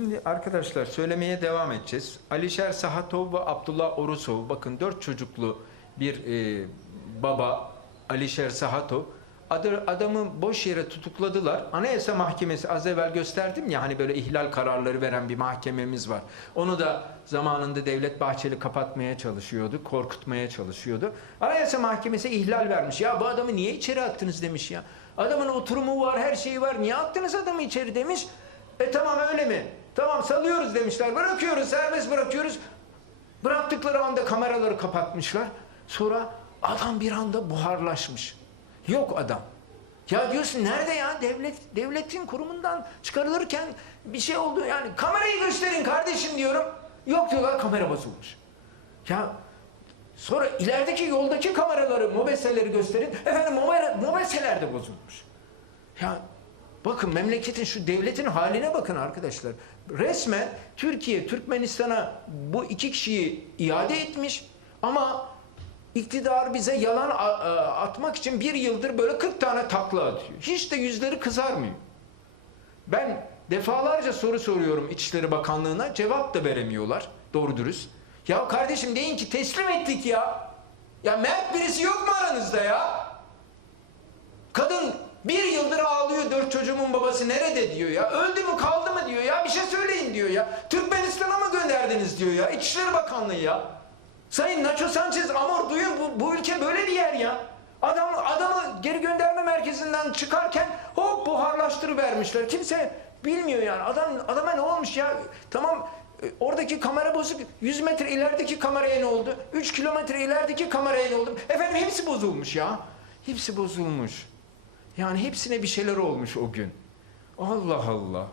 Şimdi arkadaşlar söylemeye devam edeceğiz. Alişer Sahatov ve Abdullah Orusov, bakın 4 çocuklu bir baba Alişer Sahatov. Adamı boş yere tutukladılar. Anayasa Mahkemesi, az evvel gösterdim ya, hani böyle ihlal kararları veren bir mahkememiz var. Onu da zamanında Devlet Bahçeli kapatmaya çalışıyordu, korkutmaya çalışıyordu. Anayasa Mahkemesi ihlal vermiş. Ya bu adamı niye içeri attınız demiş ya. Adamın oturumu var, her şeyi var. Niye attınız adamı içeri demiş. Tamam öyle mi? Tamam salıyoruz demişler. Bırakıyoruz, serbest bırakıyoruz. Bıraktıkları anda kameraları kapatmışlar. Sonra adam bir anda buharlaşmış. Yok adam. Ya diyorsun nerede ya? Devletin kurumundan çıkarılırken bir şey oldu. Yani kamerayı gösterin kardeşim diyorum. Yok diyorlar, kamera bozulmuş. Ya sonra ilerideki yoldaki kameraları, mobeseleri gösterin. Efendim mobeseler de bozulmuş. Ya bakın memleketin, şu devletin haline bakın arkadaşlar. Resmen Türkiye, Türkmenistan'a bu iki kişiyi iade etmiş ama iktidar bize yalan atmak için bir yıldır böyle 40 tane takla atıyor. Hiç de yüzleri kızarmıyor. Ben defalarca soru soruyorum İçişleri Bakanlığı'na, cevap da veremiyorlar doğru dürüst. Ya kardeşim deyin ki teslim ettik ya. Ya mert birisi yok mu aranızda ya? Kadın bir yıldır ağlıyor, 4 çocuğumun babası nerede diyor ya. Öldü mü kaldı mı diyor ya. Bir şey söyleyin diyor ya. Türkmenistan'a mı gönderdiniz diyor ya. İçişleri Bakanlığı ya. Sayın Nacho Sanchez Amor, duyun bu ülke böyle bir yer ya. Adamı geri gönderme merkezinden çıkarken hop buharlaştırıvermişler. Kimse bilmiyor yani. Adama ne olmuş ya. Tamam oradaki kamera bozuk. 100 metre ilerideki kameraya ne oldu? 3 kilometre ilerideki kameraya ne oldu? Efendim hepsi bozulmuş ya. Hepsi bozulmuş. Yani hepsine bir şeyler olmuş o gün. Allah Allah.